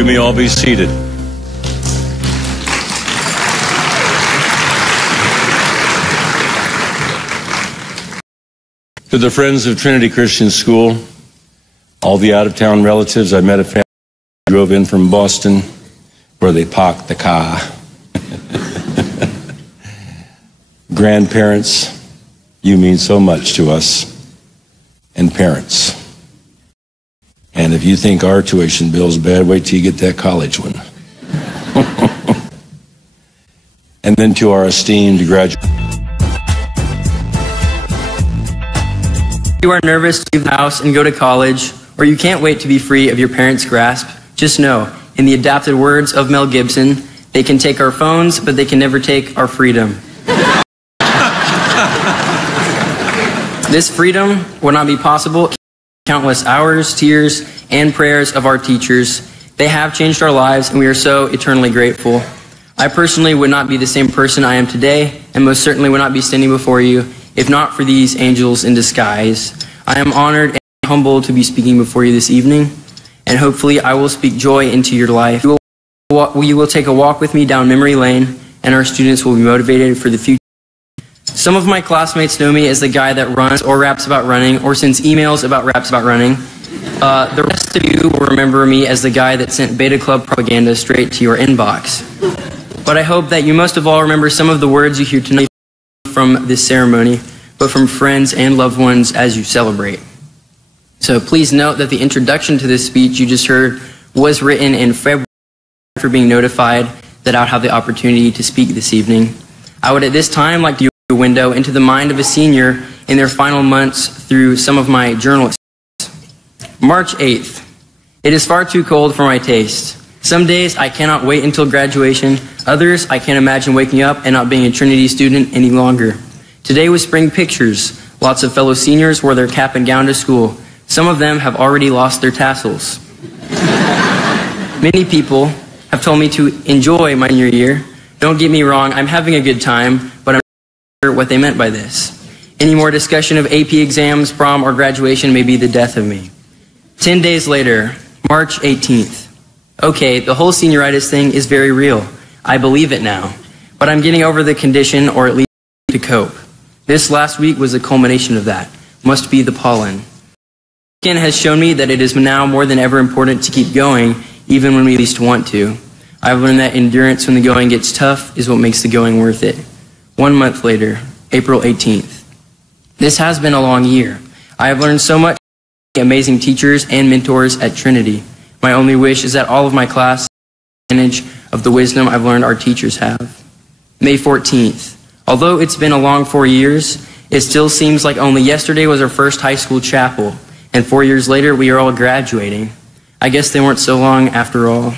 You may all be seated. To the friends of Trinity Christian School, all the out-of-town relatives, I met a family who drove in from Boston where they parked the car. Grandparents, you mean so much to us, and parents. And if you think our tuition bill's bad, wait till you get that college one. And then to our esteemed graduates. you are nervous to leave the house and go to college, or you can't wait to be free of your parents' grasp, just know, in the adapted words of Mel Gibson, they can take our phones, but they can never take our freedom. This freedom would not be possible without countless hours, tears, and prayers of our teachers. They have changed our lives, and we are so eternally grateful. I personally would not be the same person I am today, and most certainly would not be standing before you if not for these angels in disguise. I am honored and humbled to be speaking before you this evening, and hopefully I will speak joy into your life. You will take a walk with me down memory lane, and our students will be motivated for the future. Some of my classmates know me as the guy that runs or raps about running or sends emails about raps about running. The rest of you will remember me as the guy that sent Beta Club propaganda straight to your inbox. But I hope that you most of all remember some of the words you hear tonight from this ceremony, but from friends and loved ones as you celebrate. So please note that the introduction to this speech you just heard was written in February after being notified that I would have the opportunity to speak this evening. I would at this time like to use a window into the mind of a senior in their final months through some of my journal experiences. March 8th. It is far too cold for my taste. Some days I cannot wait until graduation. Others I can't imagine waking up and not being a Trinity student any longer. Today was spring pictures. Lots of fellow seniors wore their cap and gown to school. Some of them have already lost their tassels. Many people have told me to enjoy my senior year. Don't get me wrong, I'm having a good time, but I'm not sure what they meant by this. Any more discussion of AP exams, prom, or graduation may be the death of me. 10 days later, March 18th. Okay, the whole senioritis thing is very real. I believe it now. But I'm getting over the condition, or at least to cope. This last week was a culmination of that. Must be the pollen. The weekend has shown me that it is now more than ever important to keep going, even when we least want to. I've learned that endurance when the going gets tough is what makes the going worth it. 1 month later, April 18th. This has been a long year. I have learned so much from amazing teachers and mentors at Trinity. My only wish is that all of my class take advantage of the wisdom I've learned our teachers have. May 14th. Although it's been a long 4 years, it still seems like only yesterday was our first high school chapel, and 4 years later we are all graduating. I guess they weren't so long after all.